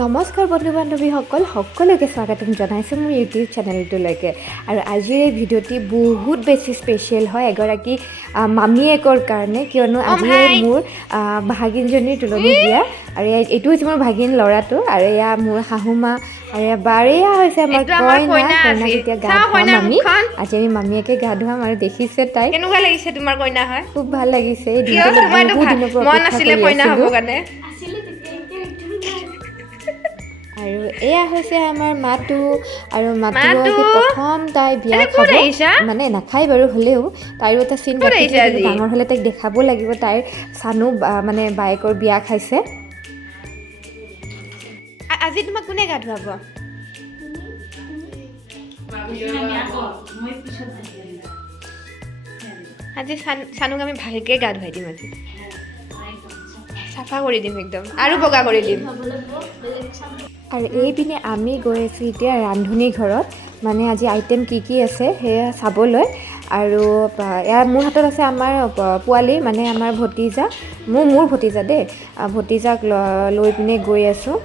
নমস্কাৰ বন্ধু বান্ধৱীসকল, সকলোকে স্বাগতম জনাইছোঁ মোৰ ইউটিউব চেনেলটোলৈকে। আৰু আজিৰ এই ভিডিঅ'টি বহুত বেছি স্পেচিয়েল হয় এগৰাকী মামীয়েকৰ কাৰণে, কিয়নো আজি মোৰ ভাগিনজনীৰ তুলনি বিয়া। আৰু এইটো হৈছে মোৰ ভাগিন ল'ৰাটো, আৰু এয়া মোৰ শাহুমা, আৰু এবাৰ এয়া হৈছে আমাৰ কইনা যেতিয়া গা ধুৱাম আমি। আজি আমি মামীয়েকে গা ধুৱাম, আৰু দেখিছে তাই কেনেকুৱা লাগিছে তোমাৰ কইনা হয়? খুব ভাল লাগিছে। এই দিনটো বহুত দিনৰ পৰা অপেক্ষা কৰি আছিলোঁ। আৰু এয়া হৈছে আমাৰ মাতো, আৰু মাতো প্ৰথম তাই বিয়া খাব, মানে নাখায় বাৰু, হ'লেও তাইৰো এটা চিন ৰাখিছে, ডাঙৰ হ'লে তাইক দেখাব লাগিব তাইৰ চানু মানে বায়েকৰ বিয়া খাইছে। আজি তোমাক কোনে গা ধুৱাব? আজি চানুক আমি ভালকৈ গা ধুৱাই দিম, আজি চাফা কৰি দিম, একদম আৰু বগা কৰি দিম। আৰু এইপিনে আমি গৈ আছোঁ এতিয়া ৰান্ধনি ঘৰত, মানে আজি আইটেম কি আছে সেয়া চাবলৈ। আৰু ইয়াৰ মোৰ হাতত আছে আমাৰ পোৱালি, মানে আমাৰ ভতিজা, মোৰ ভতিজা দেই, ভতিজাক লৈ পিনে গৈ আছোঁ।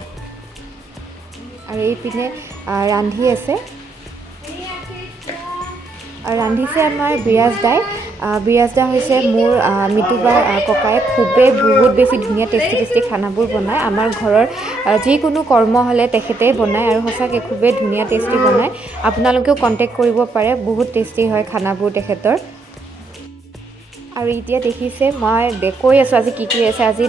আৰু এইপিনে ৰান্ধি আছে, আৰু ৰান্ধিছে আমাৰ বিৰাজ দাই। বিৰাজ দা হৈছে মোৰ মিতুবাৰ ককাই, খুবেই বহুত বেছি ধুনীয়া টেষ্টি খানাবোৰ বনায়। আমাৰ ঘৰৰ যিকোনো কৰ্ম হ'লে তেখেতেই বনায়, আৰু সঁচাকৈ খুবেই ধুনীয়া টেষ্টি বনায়। আপোনালোকেও কণ্টেক্ট কৰিব পাৰে, বহুত টেষ্টি হয় খানাবোৰ তেখেতৰ। আৰু এতিয়া দেখিছে মই কৈ আছোঁ আজি কি আছে। আজি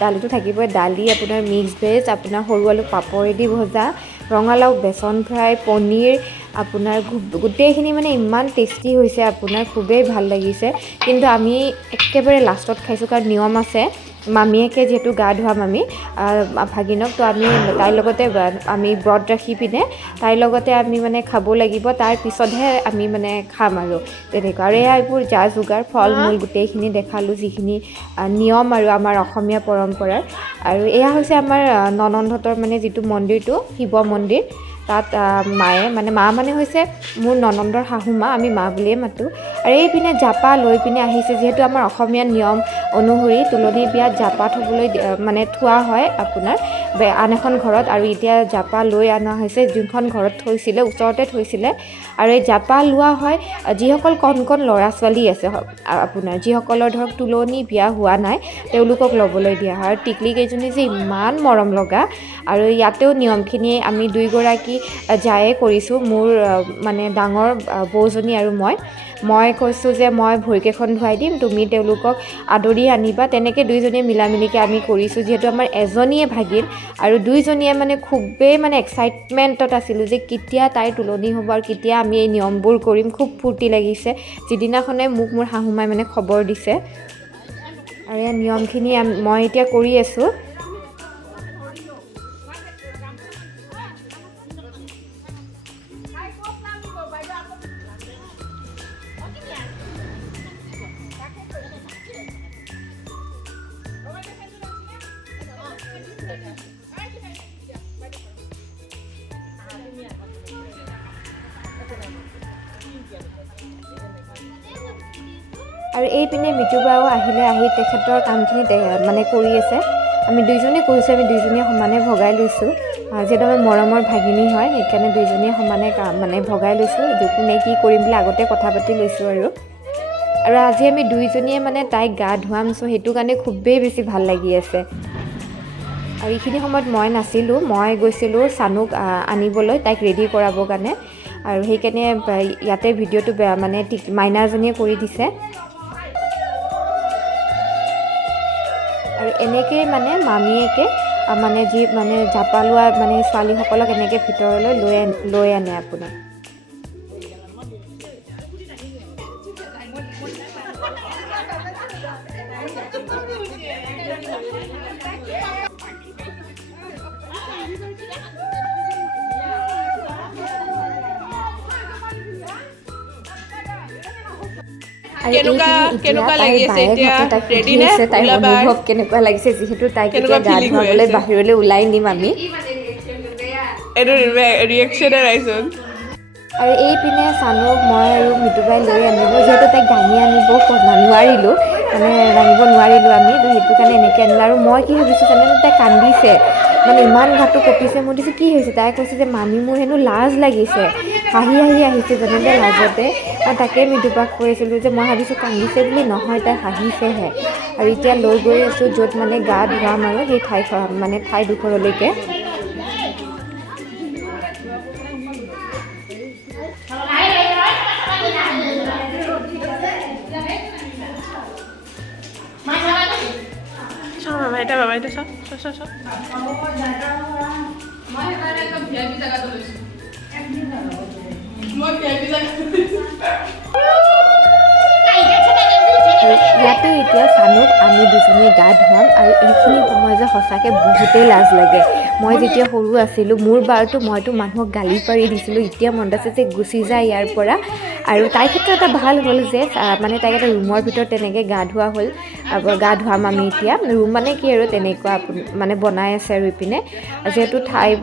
দালিটো থাকিবই, দালি, আপোনাৰ মিক্স ভেজ, আপোনাৰ সৰু আলু পাপৰেদি ভজা, ৰঙালাও বেচন ফ্ৰাই, পনীৰ, আপোনাৰ গোটেইখিনি মানে ইমান টেষ্টি হৈছে, আপোনাৰ খুবেই ভাল লাগিছে। কিন্তু আমি একেবাৰে লাষ্টত খাইছোঁ, কাৰণ নিয়ম আছে, মামীয়েকে যিহেতু গা ধুৱাম আমি ভাগিনক, তো আমি তাইৰ লগতে আমি ব্ৰত ৰাখি পিনে তাইৰ লগতে আমি মানে খাব লাগিব, তাৰ পিছতহে আমি মানে খাম আৰু তেনেকুৱা। আৰু এয়া এইবোৰ যা যোগাৰ, ফল মূল গোটেইখিনি দেখালোঁ, যিখিনি নিয়ম আৰু আমাৰ অসমীয়া পৰম্পৰাৰ। আৰু এয়া হৈছে আমাৰ ননন্দহঁতৰ মানে যিটো মন্দিৰটো, শিৱ মন্দিৰ, তাত মায়ে মানে মা মানে হৈছে মোৰ ননন্দৰ শাহুমা, আমি মা বুলিয়ে মাতোঁ। আৰু এইপিনে জাপা লৈ পিনে আহিছে, যিহেতু আমাৰ অসমীয়া নিয়ম অনুসৰি তুলনি বিয়াত জাপা থ'বলৈ মানে থোৱা হয় আপোনাৰ আন এখন ঘৰত। আৰু এতিয়া জাপা লৈ অনা হৈছে, যোনখন ঘৰত থৈছিলে ওচৰতে থৈছিলে। আৰু এই জাপা লোৱা হয় যিসকল কণ ল'ৰা ছোৱালী আছে আপোনাৰ, যিসকলৰ ধৰক তুলনি বিয়া হোৱা নাই, তেওঁলোকক ল'বলৈ দিয়া হয়। আৰু টিকলি কেইজনী যে ইমান মৰম লগা, আৰু ইয়াতেও নিয়মখিনি আমি দুইগৰাকী যায়ে কৰিছোঁ, মোৰ মানে ডাঙৰ বৌজনী আৰু মই কৈছোঁ যে মই ভৰিকেইখন ধুৱাই দিম, তুমি তেওঁলোকক আদৰি আনিবা, তেনেকৈ দুইজনীয়ে মিলামিলিকৈ আমি কৰিছোঁ। যিহেতু আমাৰ এজনীয়ে ভাগিন, আৰু দুইজনীয়ে মানে খুবেই মানে এক্সাইটমেণ্টত আছিলোঁ যে কেতিয়া তাইৰ তুলনি হ'ব আৰু কেতিয়া আমি এই নিয়মবোৰ কৰিম। খুব ফূৰ্তি লাগিছে, যিদিনাখনে মোক মোৰ শাহুমাই মানে খবৰ দিছে। আৰু এই নিয়মখিনি মই এতিয়া কৰি আছোঁ। আৰু এইপিনে মিতুবাও আহি তেখেতৰ কামখিনি মানে কৰি আছে। আমি দুইজনে কৰিছোঁ, আমি দুইজনীয়ে সমানে ভগাই লৈছোঁ, যিহেতু আমাৰ মৰমৰ ভাগিনী হয়, সেইকাৰণে দুইজনীয়ে সমানে মানে ভগাই লৈছোঁ, কোনে কি কৰিম বুলি আগতে কথা পাতি লৈছোঁ। আৰু আজি আমি দুইজনীয়ে মানে তাইক গা ধুৱাম, চ' সেইটো কাৰণে খুবেই বেছি ভাল লাগি আছে। আৰু এইখিনি সময়ত মই নাছিলোঁ, মই গৈছিলোঁ চানুক আনিবলৈ, তাইক ৰেডি কৰাবৰ কাৰণে। আৰু সেইকাৰণে ইয়াতে ভিডিঅ'টো মানে মাইনাজনীয়ে কৰি দিছে। আৰু এনেকৈয়ে মানে মামীয়েকে মানে মানে জাপা লোৱা মানে ছোৱালীসকলক এনেকৈ ভিতৰলৈ লৈ আনে আপোনাৰ। কেনেকুৱা লাগি আছে এতিয়া? ৰেডি নে? তাইৰ অনুভৱ কেনেকুৱা লাগিছে, যিহেতু তাইক এতিয়া গা ধুৱাবলৈ বাহিৰলৈ ওলাই নিম আমি। আৰু এইপিনে চানুক মই আৰু মিতুবাই লৈ আনিলোঁ, যিহেতু তাইক দাঙি আনিব নোৱাৰিলোঁ, মানে দাঙিব নোৱাৰিলোঁ আমি, তো সেইটো কাৰণে এনেকৈ আনিলোঁ। আৰু মই কি ভাবিছোঁ জানেনে, তাই কান্দিছে, মানে ইমান গাটো কঁপিছে। মই দিছোঁ কি হৈছে, তাই কৈছে যে মামী মোৰ হেনো লাজ লাগিছে, হাঁহি হাঁহি আহিছে যেনেকৈ লাজতে। আৰু তাকে মৃদুপাক কৈছিলোঁ যে মই ভাবিছোঁ কান্দিছে বুলি, নহয় তাই হাঁহিছেহে। আৰু এতিয়া লৈ গৈ আছোঁ য'ত মানে গা ধুৱাম আৰু সেই ঠাইডোখৰলৈকে। বাবা এটা চাওক। ইয়াতে এতিয়া চানুক আমি দুজনীয়ে গা ধুৱাম। আৰু এইখিনি সময় যে সঁচাকৈ বহুতেই লাজ লাগে। মই যেতিয়া সৰু আছিলোঁ, মোৰ বাৰটো মইতো মানুহক গালি পাৰি দিছিলোঁ। এতিয়া মনত আছে যে গুচি যায় ইয়াৰ পৰা। আৰু তাইৰ ক্ষেত্ৰত এটা ভাল হ'ল যে মানে তাইক এটা ৰুমৰ ভিতৰত তেনেকৈ গা ধুৱাম আমি এতিয়া। ৰুম মানে কি আৰু তেনেকুৱা মানে বনাই আছে আৰু ইপিনে, যিহেতু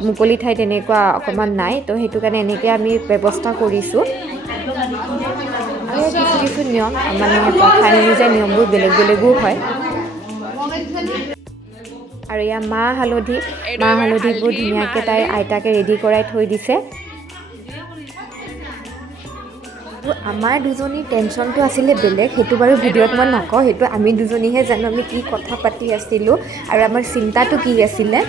মুকলি ঠাই তেনেকুৱা অকণমান নাই, তো সেইটো কাৰণে এনেকৈ আমি ব্যৱস্থা কৰিছোঁ। আৰু কিছু নিয়ম মানে ঠাই অনুযায়ী নিয়মবোৰ বেলেগ বেলেগো হয়। আৰু এয়া মাহ হালধিবোৰ ধুনীয়াকৈ তাইৰ আইতাকে ৰেডি কৰাই থৈ দিছে। আমাৰ দুজনীৰ টেনশ্যনটো আছিলে বেলেগ, সেইটো বাৰু ভিডিঅ'ত মই নকওঁ, সেইটো আমি দুজনীহে জানো আমি কি কথা পাতি আছিলোঁ আৰু আমাৰ চিন্তাটো কি আছিলে।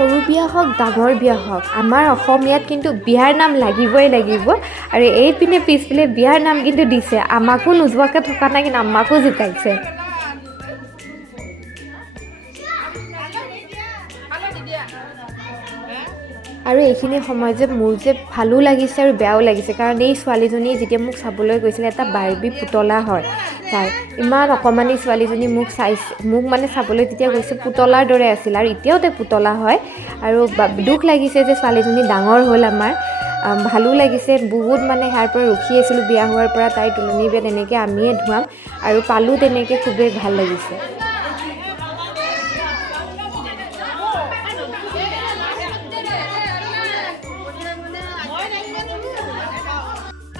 সৰু বিয়া হওক ডাঙৰ বিয়া হওক, আমাৰ অসমীয়াত কিন্তু বিয়াৰ নাম লাগিবই লাগিব। আৰু এইপিনে পিছপিনে বিয়াৰ নাম কিন্তু দিছে, আমাকো নোযোৱাকৈ থকা নাই, কিন্তু আমাকো জোকাইছে। আৰু এইখিনি সময় যে মোৰ যে ভালো লাগিছে আৰু বেয়াও লাগিছে, কাৰণ এই ছোৱালীজনী যেতিয়া মোক চাবলৈ গৈছিলে, এটা বাৰ্বি পুতলা হয় তাই, ইমান অকণমানি ছোৱালীজনী মোক মানে চাবলৈ যেতিয়া গৈছে পুতলাৰ দৰে আছিল। আৰু এতিয়াও তাই পুতলা হয়। আৰু দুখ লাগিছে যে ছোৱালীজনী ডাঙৰ হ'ল আমাৰ, ভালো লাগিছে বহুত। মানে ইয়াৰ পৰা ৰখি আছিলোঁ বিয়া হোৱাৰ পৰা, তাইৰ তুলনি বিয়া তেনেকৈ আমিয়ে ধুৱাম আৰু পালোঁ তেনেকৈ, খুবেই ভাল লাগিছে।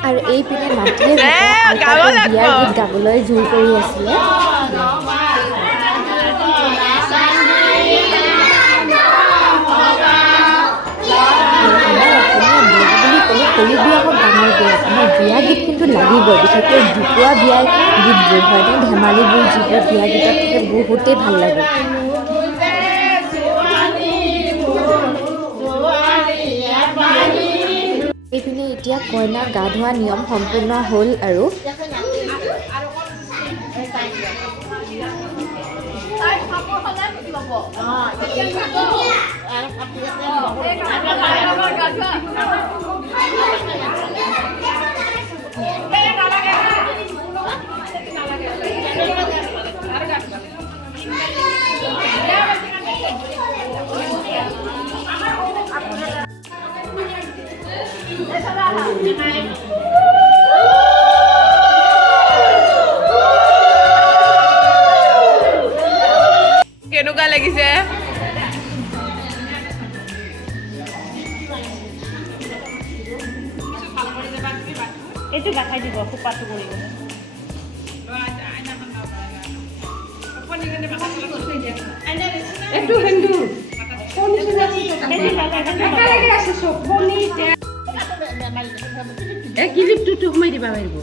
আৰু এইপিনে মাটিয়ে বিয়াৰ গীত গাবলৈ জোৰ কৰি আছিলে। সৰু বিয়া হওক ডাঙৰ বিয়া, আমাৰ বিয়া গীত কিন্তু লাগিবই, বিশেষকৈ ঢুকুৱা বিয়াৰ গীতবোৰ হয়, ধেমালিবোৰ যিবোৰ বিয়া গীতত থাকে বহুতেই ভাল লাগে। এইপিনে এতিয়া কইনাক গা ধোৱা নিয়ম সম্পূৰ্ণ হ'ল আৰু কেনেকুৱা লাগিছে? এইটো গাঠাই দিব, খোপাটো কৰিব। এইটো সেন্দুৰ কিলিপটো সোমাই দিবা পাৰিব।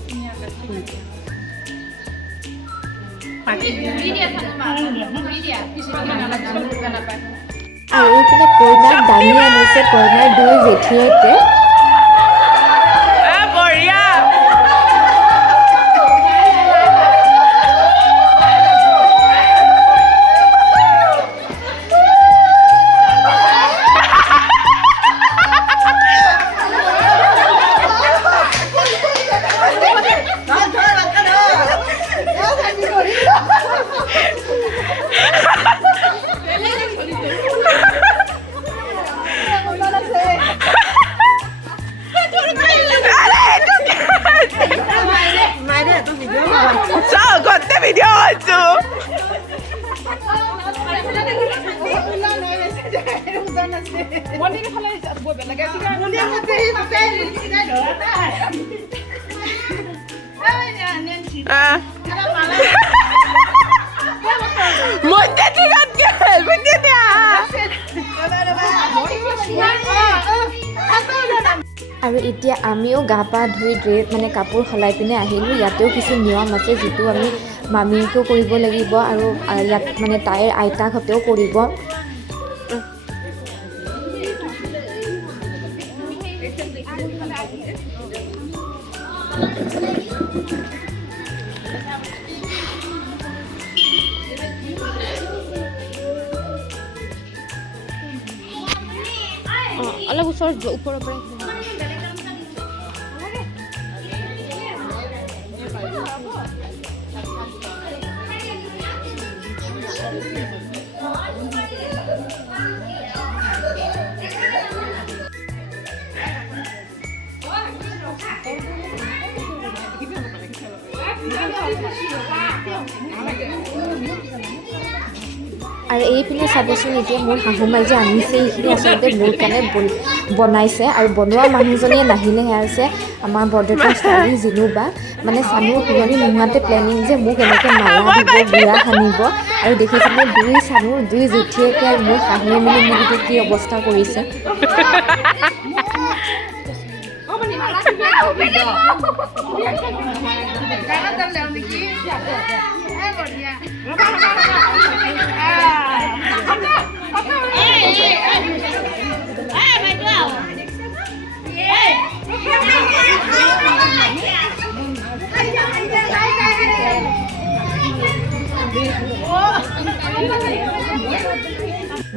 আৰু এইপিনে কইনাক দাঙি আনিছে কইনাৰ দুই জেঠীয়েকে। আৰু এতিয়া আমিও গা পা ধুই ড্ৰেছ মানে কাপোৰ সলাই পিনে আহিলোঁ। ইয়াতেও কিছু নিয়ম আছে যিটো আমি মামীকো কৰিব লাগিব আৰু ইয়াত মানে তাইৰ আইতাকহঁতেও কৰিব। অলপ ওচৰত ওপৰৰ পৰা আৰু এইপিনে চাবচোন এতিয়া মোৰ শাহুমাই যে আনিছে এইখিনি আচলতে মোৰ কাৰণে বনাইছে আৰু বনোৱা মানুহজনীয়ে নাহিলেহে আছে আমাৰ বৰদেউতাৰ ছোৱালী জিনুবা মানে চানুৰ শুৱনি নোহোৱাতে প্লেনিং যে মোক এনেকৈ মালা দিব বুঢ়া সানিব আৰু দেখিছিলোঁ দুই জেঠীয়েকে আৰু মোৰ শাহুৱে মানে মোক এতিয়া কি অৱস্থা কৰিছে।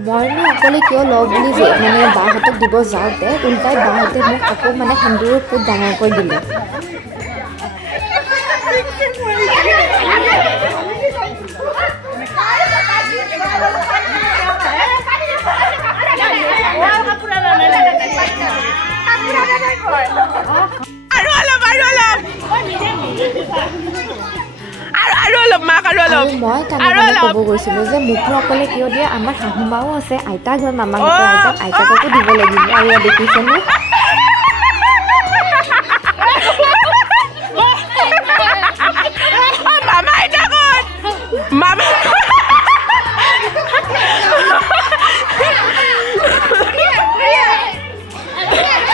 মইনো অকলে কিয় লওঁ বুলি মানে বাহঁতক দিব যাওঁতে উল্টাই বাহঁতে মোক আকৌ মানে সেন্দুৰৰ ফুট ডাঙৰকৈ দিলে। মই কালি ক'ব গৈছিলোঁ যে মোকনো অকলে কিয় দিয়ে, আমাৰ শাহুমাও আছে, আইতা ঘৰ মামাহঁতৰ আইতাককো দিব লাগিব। আৰু ইয়াত দেখিছেনে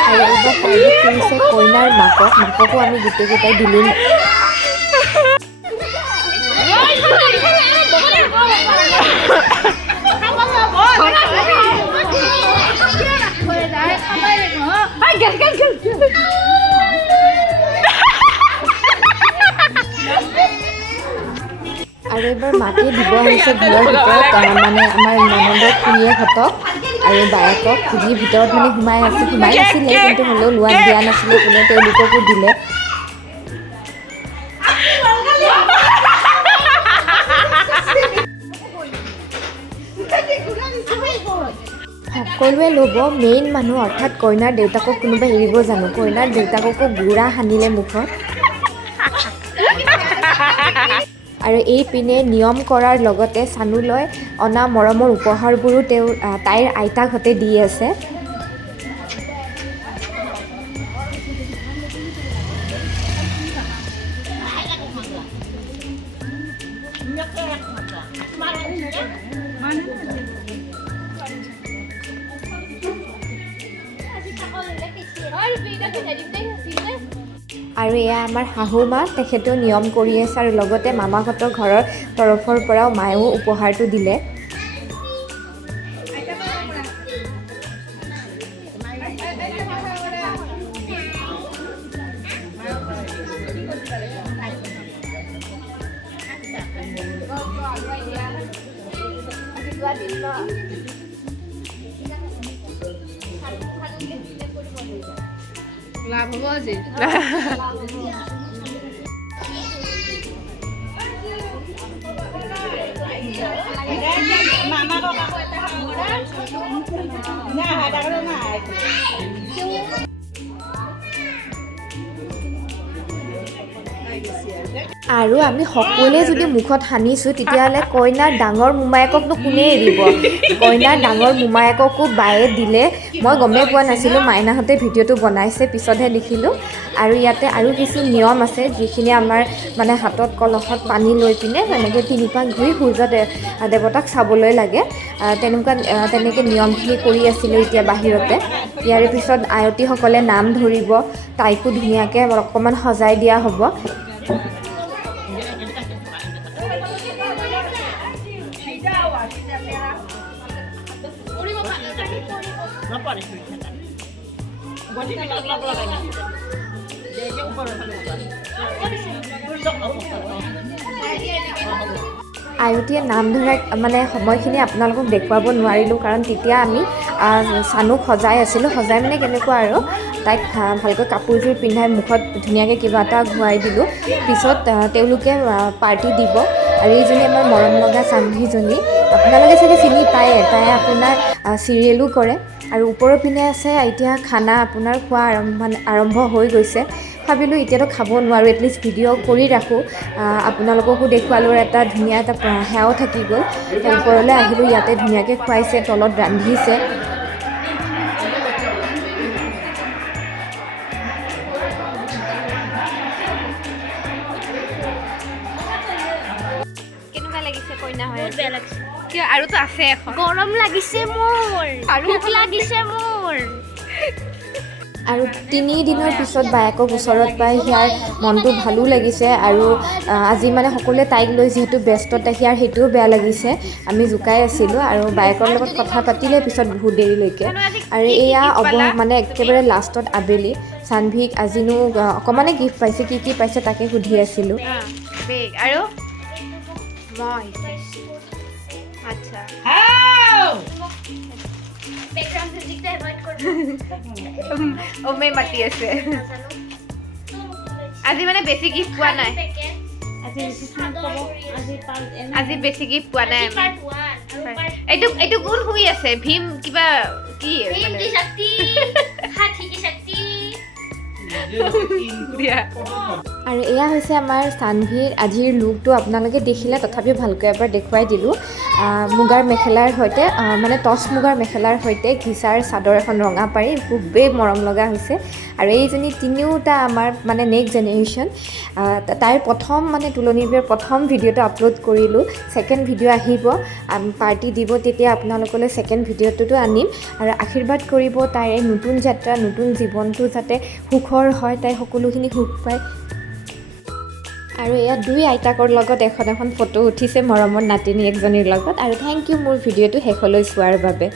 আৰু এইবাৰ প্ৰাইভেট কৰিছে কইনাৰ মাককো আমি গোটেইকেইটাই দিলোঁ। আৰু এইবাৰ মাকে দিব আহিছে ঘৰৰ ভিতৰত মানে আমাৰ ননন্দৰ খুৰীয়েকহঁতক আৰু বায়েকক খুৰীৰ ভিতৰত মানে সোমাই নাছিলে কিন্তু হ'লেও লোৱাত দিয়া নাছিলে কোনে তেওঁলোককো দিলে। সকলোৱে ল'ব, মেইন মানুহ অৰ্থাৎ কইনাৰ দেউতাকক কোনোবাই এৰিব জানো? কইনাৰ দেউতাককো গুড়া সানিলে মুখত। আৰু এইপিনে নিয়ম কৰাৰ লগতে চানুলৈ অনা মৰমৰ উপহাৰবোৰো তাইৰ আইতাকহঁতে দি আছে। আৰু এয়া আমাৰ শাহুমা, তেখেতেও নিয়ম কৰি আছে আৰু লগতে মামাহঁতৰ ঘৰৰ তৰফৰ পৰাও মায়েও উপহাৰটো দিলে। লাভ হ'ব আজি। আৰু আমি সকলোৱে যদি মুখত সানিছোঁ তেতিয়াহ'লে কইনাৰ ডাঙৰ মোমায়েককনো কোনে এৰিব কইনাৰ ডাঙৰ মোমায়েককো বায়ে দিলে মই গমেই পোৱা নাছিলোঁ মাইনাহঁতে ভিডিঅ'টো বনাইছে পিছতহে দেখিলোঁ আৰু ইয়াতে আৰু কিছু নিয়ম আছে যিখিনি আমাৰ মানে হাতত কলহত পানী লৈ পিনে এনেকৈ 3 পাক ঘূৰি সূৰ্য দেৱতাক চাবলৈ লাগে তেনেকৈ নিয়মখিনি কৰি আছিলোঁ এতিয়া বাহিৰতে ইয়াৰে পিছত আয়তীসকলে নাম ধৰিব তাইকো ধুনীয়াকৈ অকণমান সজাই দিয়া হ'ব আয়তীয়ে নাম ধৰা মানে সময়খিনি আপোনালোকক দেখুৱাব নোৱাৰিলোঁ কাৰণ তেতিয়া আমি চানুক সজাই আছিলোঁ সজাই মানে কেনেকুৱা আৰু তাইক ভালকৈ কাপোৰযোৰ পিন্ধাই মুখত ধুনীয়াকৈ কিবা এটা ঘূৰাই দিলোঁ পিছত তেওঁলোকে পাৰ্টি দিব আৰু এইজনী আমাৰ মৰম লগা চানভিজনী আপোনালোকে চাগে চিনি পায়ে তাই আপোনাৰ চিৰিয়েলো কৰে আৰু ওপৰৰ পিনে আছে এতিয়া খানা আপোনাৰ খোৱা আৰম্ভ হৈ গৈছে ভাবিলোঁ এতিয়াতো খাব নোৱাৰোঁ এটলিষ্ট ভিডিঅ' কৰি ৰাখোঁ আপোনালোককো দেখুৱালোঁ এটা ধুনীয়া এটা সেৱাও থাকি গ'ল ওপৰলৈ আহিলোঁ ইয়াতে ধুনীয়াকৈ খুৱাইছে তলত ৰান্ধিছে কেনেকুৱা লাগিছে কইনা হয় বেয়া লাগিছে কিয় আৰুতো আছে এখন গৰম লাগিছে মোৰ আৰু ভোক লাগিছে মোৰ আৰু 3 দিনৰ পিছত বায়েকক ওচৰত পাই সিয়াৰ মনটো ভালো লাগিছে আৰু আজি মানে সকলোৱে তাইক লৈ যিহেতু ব্যস্ততা সিয়াৰ সেইটোও বেয়া লাগিছে আমি জোকাই আছিলোঁ আৰু বায়েকৰ লগত কথা পাতিলে পিছত বহুত দেৰিলৈকে আৰু এয়া মানে একেবাৰে লাষ্টত আবেলি চানভিক আজিনো অকণমানে গিফ্ট পাইছে কি পাইছে তাকে সুধি আছিলোঁ আৰু মই আচ্ছা অমে মাতি আছে আজি মানে বেছি গিফ্ট পোৱা নাই আজি বেছি গিফ্ট পোৱা নাই এইটো কোন শুই আছে ভীম কিবা কি আৰু এয়া হৈছে আমাৰ চানভিৰ আজিৰ লুকটো আপোনালোকে দেখিলে তথাপিও ভালকৈ এবাৰ দেখুৱাই দিলোঁ মুগাৰ মেখেলাৰ সৈতে মানে টচ মুগাৰ মেখেলাৰ সৈতে ঘিচাৰ চাদৰ এখন ৰঙা পাৰি খুবেই মৰম লগা হৈছে আৰু এইজনী তিনিওটা আমাৰ মানে নেক্সট জেনেৰেশ্যন তাইৰ প্ৰথম মানে তুলনীৰ বিয়াৰ প্ৰথম ভিডিঅ'টো আপলোড কৰিলোঁ ছেকেণ্ড ভিডিঅ' আহিব পাৰ্টি দিব তেতিয়া আপোনালোকলৈ ছেকেণ্ড ভিডিঅ'টোতো আনিম আৰু আশীৰ্বাদ কৰিব তাইৰ নতুন যাত্ৰা নতুন জীৱনটো যাতে সুখৰ হয় তাই সকলোখিনি সুখ পায় আৰু এয়া 2 আইতাকৰ লগত এখন ফটো উঠিছে মৰমৰ নাতিনী একজনীৰ লগত আৰু থেংক ইউ মোৰ ভিডিঅ'টো শেষলৈ চোৱাৰ বাবে